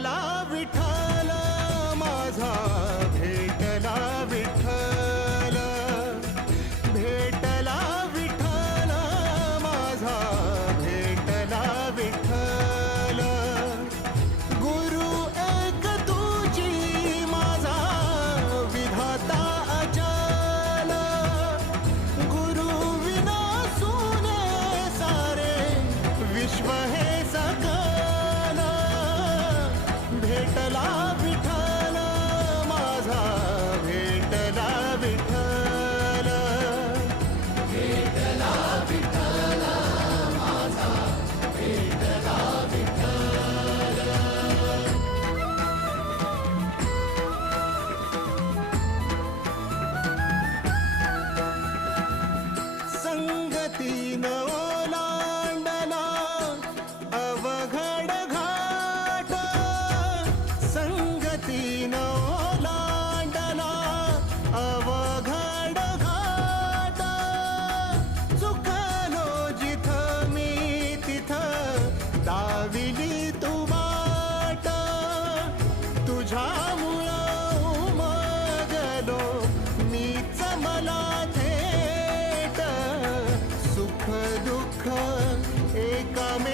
भेटला विठ्ठल माझा, भेटला विठ्ठल, भेटला विठ्ठल माझा, भेटला विठ्ठल. गुरु एक तुझी माझा विधाता अचल, गुरु विना सुने सारे विश्व हे सकल. भेटला विठ्ठल माझा, भेटला विठ्ठल, भेटला विठ्ठल माझा, भेटला विठ्ठल. संगतीन ओलांडला अवघड घाट, संगतीन ओलांडला अवघड घाट. चुकलो जिथं मी तिथं दाविली तू वाट, तुझ्यामुळं उमगलो मीच मला थेट. सुख दुःख एकामेकाशी